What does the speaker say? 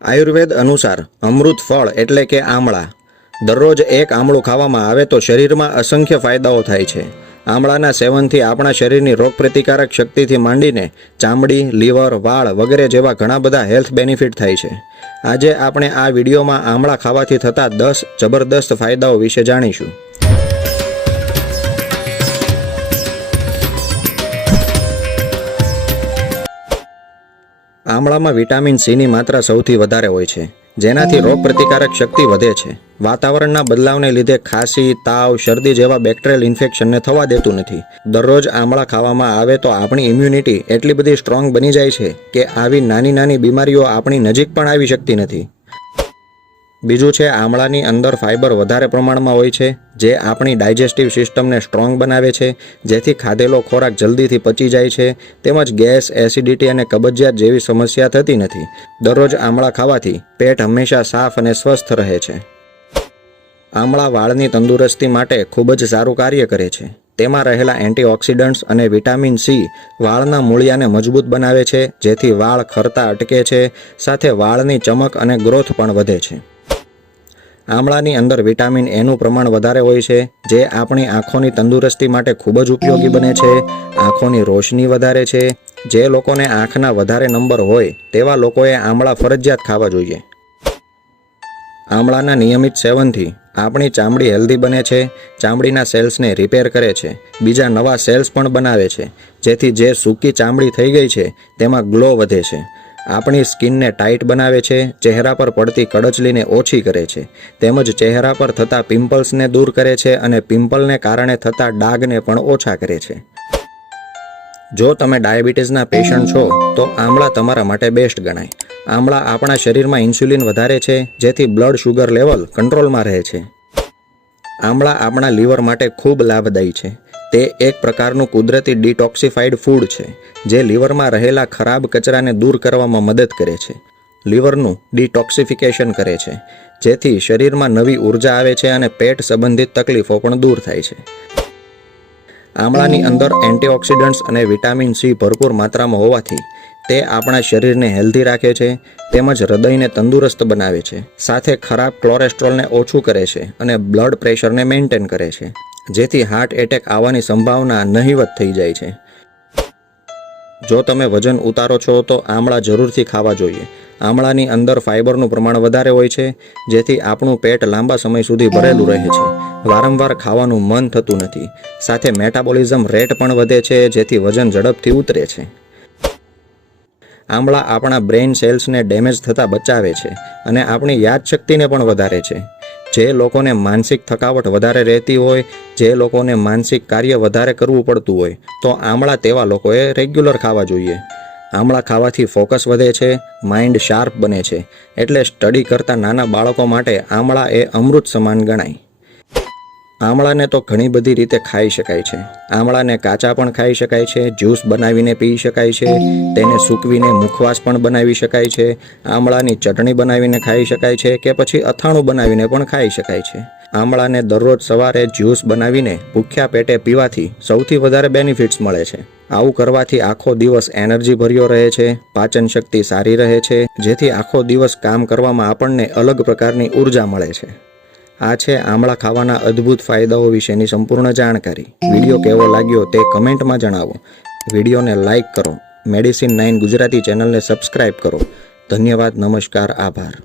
આયુર્વેદ અનુસાર અમૃત ફળ એટલે કે આમળા. દરરોજ એક આમળું ખાવામાં આવે તો શરીરમાં અસંખ્ય ફાયદાઓ થાય છે. આમળાના સેવનથી આપણા શરીરની રોગપ્રતિકારક શક્તિથી માંડીને ચામડી, લીવર, વાળ વગેરે જેવા ઘણા બધા હેલ્થ બેનિફિટ થાય છે. આજે આપણે આ વિડીયોમાં આમળા ખાવાથી થતા 10 જબરદસ્ત ફાયદાઓ વિશે જાણીશું. આમળામાં વિટામિન સીની માત્રા સૌથી વધારે હોય છે, જેનાથી રોગપ્રતિકારક શક્તિ વધે છે. વાતાવરણના બદલાવને લીધે ખાંસી, તાવ, શરદી જેવા બેક્ટેરિયલ ઇન્ફેક્શનને થવા દેતું નથી. દરરોજ આમળા ખાવામાં આવે તો આપણી ઇમ્યુનિટી એટલી બધી સ્ટ્રોંગ બની જાય છે કે આવી નાની નાની બીમારીઓ આપણી નજીક પણ આવી શકતી નથી. બીજું છે, આમળાની અંદર ફાઇબર વધારે પ્રમાણમાં હોય છે, જે આપણી ડાયજેસ્ટિવ સિસ્ટમને સ્ટ્રોંગ બનાવે છે, જેથી ખાધેલો ખોરાક જલ્દીથી પચી જાય છે. તેમજ ગેસ, એસિડિટી અને કબજિયાત જેવી સમસ્યા થતી નથી. દરરોજ આમળા ખાવાથી પેટ હંમેશા સાફ અને સ્વસ્થ રહે છે. આમળા વાળની તંદુરસ્તી માટે ખૂબ જ સારું કાર્ય કરે છે. તેમાં રહેલા એન્ટીઓક્સિડન્ટ્સ અને વિટામિન સી વાળના મૂળિયાને મજબૂત બનાવે છે, જેથી વાળ ખરતા અટકે છે. સાથે વાળની ચમક અને ગ્રોથ પણ વધે છે. આમળાની અંદર વિટામિન એનું પ્રમાણ વધારે હોય છે, જે આપણી આંખોની તંદુરસ્તી માટે ખૂબ જ ઉપયોગી બને છે. આંખોની રોશની વધારે છે. જે લોકોને આંખના વધારે નંબર હોય તેવા લોકોએ આમળા ફરજિયાત ખાવા જોઈએ. આમળાના નિયમિત સેવનથી આપણી ચામડી હેલ્ધી બને છે. ચામડીના સેલ્સને રિપેર કરે છે, બીજા નવા સેલ્સ પણ બનાવે છે, જેથી જે સૂકી ચામડી થઈ ગઈ છે તેમાં ગ્લો વધે છે. આપણી સ્કિનને ટાઈટ બનાવે છે, ચહેરા પર પડતી કડચલીને ઓછી કરે છે, તેમજ ચહેરા પર થતા પિમ્પલ્સને દૂર કરે છે અને પિમ્પલને કારણે થતા ડાઘને પણ ઓછા કરે છે. જો તમે ડાયાબિટીસના પેશન્ટ છો તો આમળા તમારા માટે બેસ્ટ ગણાય. આમળા આપણા શરીરમાં ઇન્સ્યુલિન વધારે છે, જેથી બ્લડ શુગર લેવલ કંટ્રોલમાં રહે છે. આમળા આપણા લીવર માટે ખૂબ લાભદાયી છે. તે એક પ્રકારનું કુદરતી ડિટોક્સિફાઈડ ફૂડ છે, જે લીવરમાં રહેલા ખરાબ કચરાને દૂર કરવામાં મદદ કરે છે. લીવરનું ડિટોક્સિફિકેશન કરે છે, જેથી શરીરમાં નવી ઉર્જા આવે છે અને પેટ સંબંધિત તકલીફો પણ દૂર થાય છે. આમળાની અંદર એન્ટીઓક્સિડન્ટ્સ અને વિટામિન સી ભરપૂર માત્રામાં હોવાથી તે આપણા શરીરને હેલ્ધી રાખે છે, તેમજ હૃદયને તંદુરસ્ત બનાવે છે. સાથે ખરાબ કોલેસ્ટ્રોલને ઓછું કરે છે અને બ્લડ પ્રેશરને મેન્ટેન કરે છે, જેથી હાર્ટ એટેક આવવાની સંભાવના નહિવત થઈ જાય છે. જો તમે વજન ઉતારો છો તો આમળા જરૂરથી ખાવા જોઈએ. આમળાની અંદર ફાઇબરનું પ્રમાણ વધારે હોય છે, જેથી આપણું પેટ લાંબા સમય સુધી ભરેલું રહે છે. વારંવાર ખાવાનું મન થતું નથી. સાથે મેટાબોલિઝમ રેટ પણ વધે છે, જેથી વજન ઝડપથી ઉતરે છે. આમળા આપણા બ્રેઇન સેલ્સને ડેમેજ થતાં બચાવે છે અને આપણી યાદશક્તિને પણ વધારે છે. જે લોકોને માનસિક થકાવટ વધારે રહેતી હોય, જે લોકોને માનસિક કાર્ય વધારે કરવું પડતું હોય, તો આમળા તેવા લોકોએ રેગ્યુલર ખાવા જોઈએ. આમળા ખાવાથી ફોકસ વધે છે, માઇન્ડ શાર્પ બને છે, એટલે સ્ટડી કરતા નાના બાળકો માટે આમળા એ અમૃત સમાન ગણાય. આમળાને તો ઘણી બધી રીતે ખાઈ શકાય છે. આમળાને કાચા પણ ખાઈ શકાય છે, જ્યુસ બનાવીને પી શકાય છે, તેને સૂકવીને મુખવાસ પણ બનાવી શકાય છે, આમળાની ચટણી બનાવીને ખાઈ શકાય છે કે પછી અથાણું બનાવીને પણ ખાઈ શકાય છે. આમળાને દરરોજ સવારે જ્યુસ બનાવીને ભૂખ્યા પેટે પીવાથી સૌથી વધારે બેનિફિટ્સ મળે છે. આવું કરવાથી આખો દિવસ એનર્જી ભર્યો રહે છે, પાચન શક્તિ સારી રહે છે, જેથી આખો દિવસ કામ કરવામાં આપણને અલગ પ્રકારની ઉર્જા મળે છે. આ છે આમળા ખાવાના અદ્ભુત ફાયદાઓ વિશેની સંપૂર્ણ જાણકારી. વિડીયો કેવો લાગ્યો તે કમેન્ટમાં જણાવો. વિડીયોને લાઇક કરો. મેડિસિન 9 ગુજરાતી ચેનલને સબસ્ક્રાઇબ કરો. ધન્યવાદ. નમસ્કાર. આભાર.